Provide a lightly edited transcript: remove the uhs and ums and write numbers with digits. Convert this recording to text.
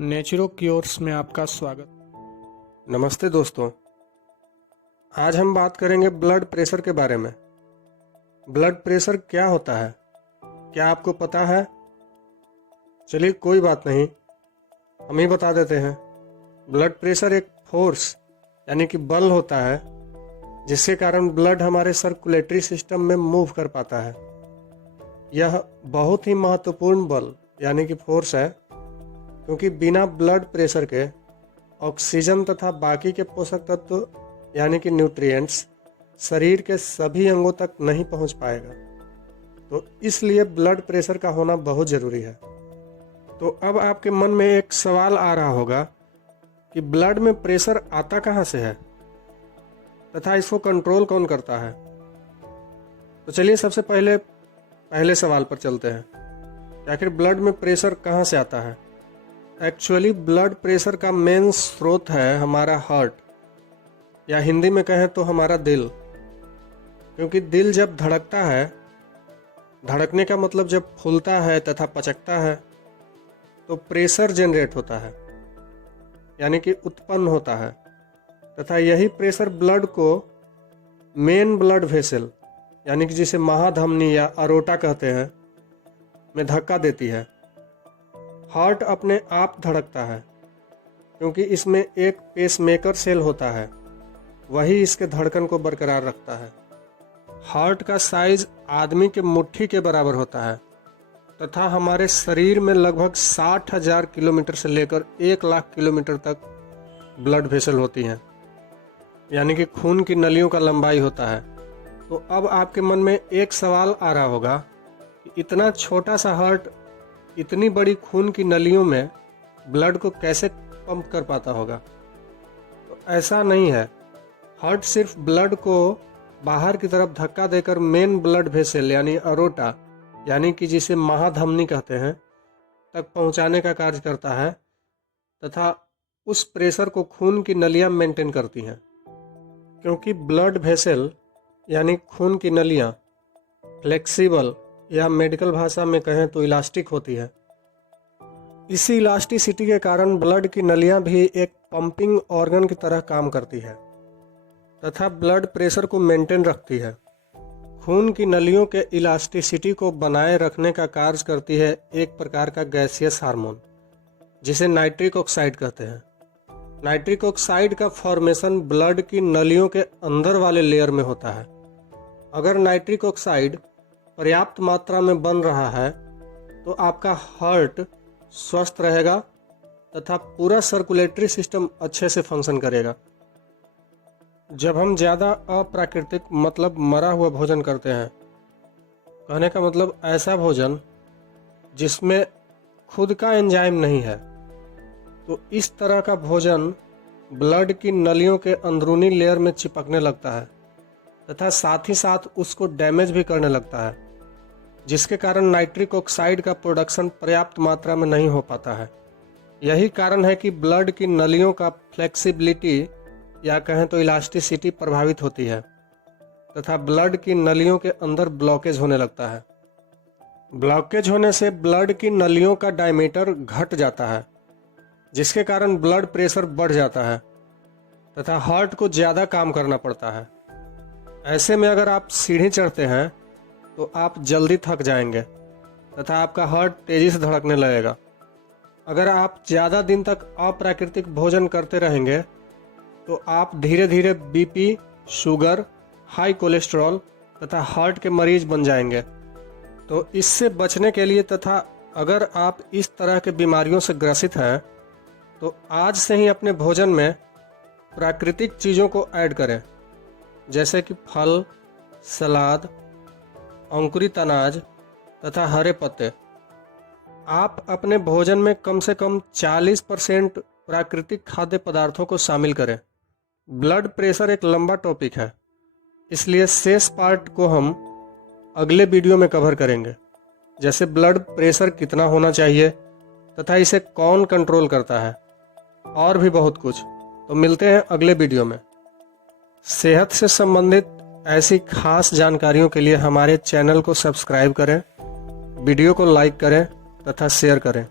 Naturo cures में आपका स्वागत। नमस्ते दोस्तों, आज हम बात करेंगे ब्लड प्रेशर के बारे में। ब्लड प्रेशर क्या होता है, क्या आपको पता है? चलिए कोई बात नहीं, हम ही बता देते हैं। ब्लड प्रेशर एक फोर्स यानी कि बल होता है जिसके कारण ब्लड हमारे सर्कुलेटरी सिस्टम में मूव कर पाता है। यह बहुत ही महत्वपूर्ण बल यानी कि फोर्स है, क्योंकि बिना ब्लड प्रेशर के ऑक्सीजन तथा बाकी के पोषक तत्व यानी कि न्यूट्रिएंट्स शरीर के सभी अंगों तक नहीं पहुंच पाएगा। तो इसलिए ब्लड प्रेशर का होना बहुत ज़रूरी है। तो अब आपके मन में एक सवाल आ रहा होगा कि ब्लड में प्रेशर आता कहाँ से है तथा इसको कंट्रोल कौन करता है। तो चलिए सबसे पहले सवाल पर चलते हैं कि आखिर ब्लड में प्रेशर कहाँ से आता है। एक्चुअली ब्लड प्रेशर का मेन स्रोत है हमारा हार्ट, या हिंदी में कहें तो हमारा दिल। क्योंकि दिल जब धड़कता है, धड़कने का मतलब जब फूलता है तथा पचकता है, तो प्रेशर जनरेट होता है यानी कि उत्पन्न होता है, तथा यही प्रेशर ब्लड को मेन ब्लड वेसल यानी कि जिसे महाधमनी या अरोटा कहते हैं में धक्का देती है। हार्ट अपने आप धड़कता है क्योंकि इसमें एक पेसमेकर सेल होता है, वही इसके धड़कन को बरकरार रखता है। हार्ट का साइज आदमी के मुट्ठी के बराबर होता है तथा हमारे शरीर में लगभग 60,000 किलोमीटर से लेकर 1,00,000 किलोमीटर तक ब्लड वेसल होती हैं, यानी कि खून की नलियों का लंबाई होता है। तो अब आपके मन में एक सवाल आ रहा होगा कि इतना छोटा सा हार्ट इतनी बड़ी खून की नलियों में ब्लड को कैसे पंप कर पाता होगा। तो ऐसा नहीं है, हार्ट सिर्फ ब्लड को बाहर की तरफ धक्का देकर मेन ब्लड वेसल यानी अरोटा यानी कि जिसे महाधमनी कहते हैं तक पहुंचाने का कार्य करता है, तथा उस प्रेशर को खून की नलियां मेंटेन करती हैं। क्योंकि ब्लड वेसल यानी खून की नलियां फ्लेक्सिबल या मेडिकल भाषा में कहें तो इलास्टिक होती है। इसी इलास्टिसिटी के कारण ब्लड की नलियां भी एक पंपिंग ऑर्गन की तरह काम करती है तथा ब्लड प्रेशर को मेंटेन रखती है। खून की नलियों के इलास्टिसिटी को बनाए रखने का कार्य करती है एक प्रकार का गैसियस हार्मोन जिसे नाइट्रिक ऑक्साइड कहते हैं। नाइट्रिक ऑक्साइड का फॉर्मेशन ब्लड की नलियों के अंदर वाले लेयर में होता है। अगर नाइट्रिक ऑक्साइड पर्याप्त मात्रा में बन रहा है तो आपका हार्ट स्वस्थ रहेगा तथा पूरा सर्कुलेटरी सिस्टम अच्छे से फंक्शन करेगा। जब हम ज़्यादा अप्राकृतिक मतलब मरा हुआ भोजन करते हैं, कहने का मतलब ऐसा भोजन जिसमें खुद का एंजाइम नहीं है, तो इस तरह का भोजन ब्लड की नलियों के अंदरूनी लेयर में चिपकने लगता है तथा साथ ही साथ उसको डैमेज भी करने लगता है, जिसके कारण नाइट्रिक ऑक्साइड का प्रोडक्शन पर्याप्त मात्रा में नहीं हो पाता है। यही कारण है कि ब्लड की नलियों का फ्लेक्सिबिलिटी या कहें तो इलास्टिसिटी प्रभावित होती है तथा ब्लड की नलियों के अंदर ब्लॉकेज होने लगता है। ब्लॉकेज होने से ब्लड की नलियों का डायमीटर घट जाता है, जिसके कारण ब्लड प्रेशर बढ़ जाता है तथा हार्ट को ज़्यादा काम करना पड़ता है। ऐसे में अगर आप सीढ़ी चढ़ते हैं तो आप जल्दी थक जाएंगे तथा आपका हार्ट तेजी से धड़कने लगेगा। अगर आप ज़्यादा दिन तक अप्राकृतिक भोजन करते रहेंगे तो आप धीरे धीरे बीपी, शुगर, हाई कोलेस्ट्रॉल तथा हार्ट के मरीज बन जाएंगे। तो इससे बचने के लिए तथा अगर आप इस तरह के बीमारियों से ग्रसित हैं तो आज से ही अपने भोजन में प्राकृतिक चीज़ों को ऐड करें, जैसे कि फल, सलाद, अंकुरित अनाज तथा हरे पत्ते। आप अपने भोजन में कम से कम 40% प्राकृतिक खाद्य पदार्थों को शामिल करें। ब्लड प्रेशर एक लंबा टॉपिक है, इसलिए शेष पार्ट को हम अगले वीडियो में कवर करेंगे, जैसे ब्लड प्रेशर कितना होना चाहिए तथा इसे कौन कंट्रोल करता है, और भी बहुत कुछ। तो मिलते हैं अगले वीडियो में। सेहत से संबंधित ऐसी खास जानकारियों के लिए हमारे चैनल को सब्सक्राइब करें, वीडियो को लाइक करें तथा शेयर करें।